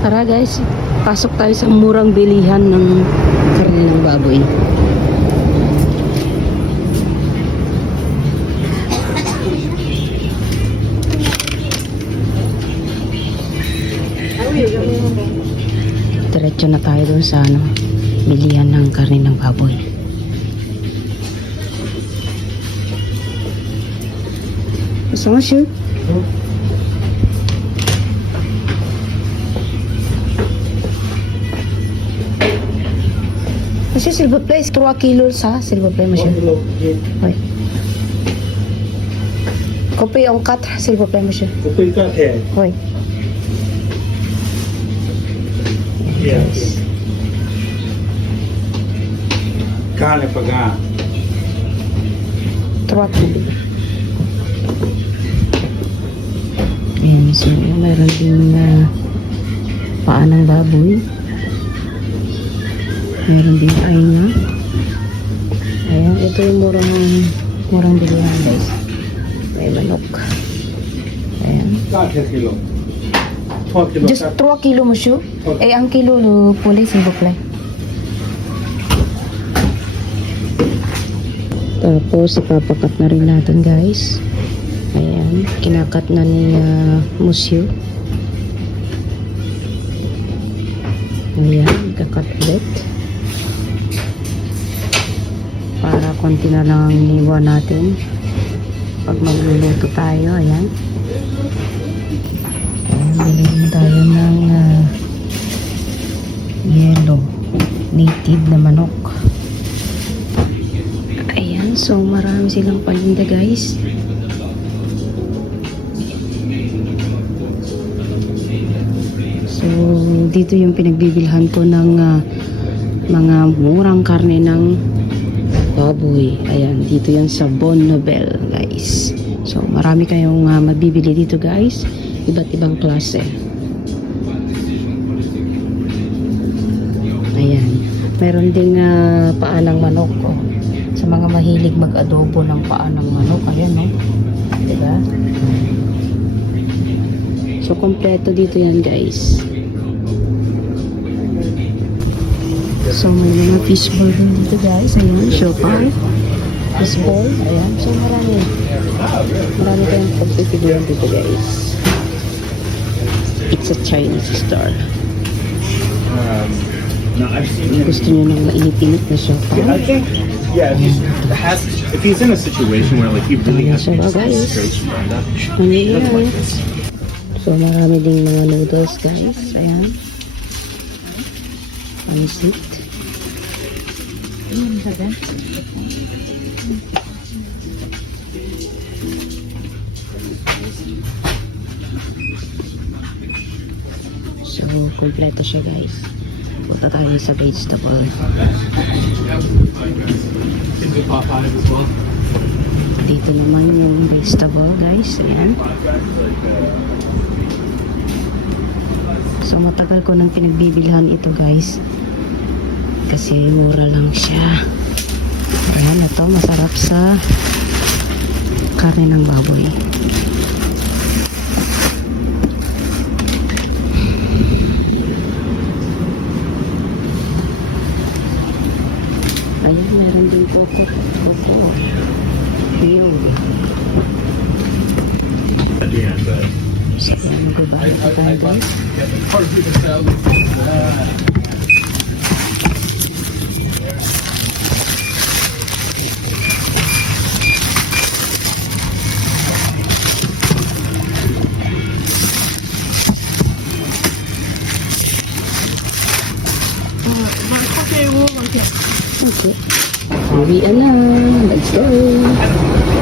Tara guys, pasok tayo sa murang bilihan ng karne ng baboy. Diretso na tayo dun sa bilihan ng karne ng baboy. Gusto mo siya? Monsieur, s'il vous plaît, 3 kilos ça, s'il vous plaît, monsieur. Oui. Coupé en 4, s'il vous plaît, monsieur. Coupé 4 है. Oui. Yes. कहाँ है पगा? 3 kilos. Ayan, so meron din paa ng baboy. Meron din aina. Ayan, ito yung murang bilihan guys. May manok. Ayan. 4 किलो. 3 kilo. Just 3 kilo monsieur. Eh, ang kilo puli, s'il vous plaît. Tapos, ipapakat na rin natin guys. Ayan, kinakat na ni monsieur. Ayan, kakat ulit. Para konti na lang ang iniwan natin pag magluluto tayo. Ayan. Bilhin tayo ng yellow native na manok. Ayan, so marami silang paninda guys. So dito yung pinagbibilhan ko ng mga murang karne ng baboy. Ayan, dito yan sa Bon Nobel guys. So marami kayong mabibili dito guys, iba't ibang klase. Ayan, meron ding paa ng manok sa mga mahilig mag-adobo ng paa ng manok. Ayan, no? Diba? So kompleto dito yan guys. So may mga fishball din dito guys. Ayan, shopper, fishball. Ayan, so marami kayong pagpipilihan dito guys. It's a Chinese store. Gusto nyo ng mainit-init na shopper? I think, yeah, if he's in a situation where like he really has to be straight from that, that's like this. So marami ding mga noodles guys. Ayan. Pansit. So kompleto siya guys. Punta tayo sa vegetable. Dito naman yung vegetable guys. Ayan. So matagal ko nang pinagbibilhan ito guys. Kasi mura lang siya. Ayan, ito masarap sa karne ng baboy. Ayun, meron din coco. Yun. So, yan, magbabayad pa tayo guys. Okay. Uwian na. Let's go.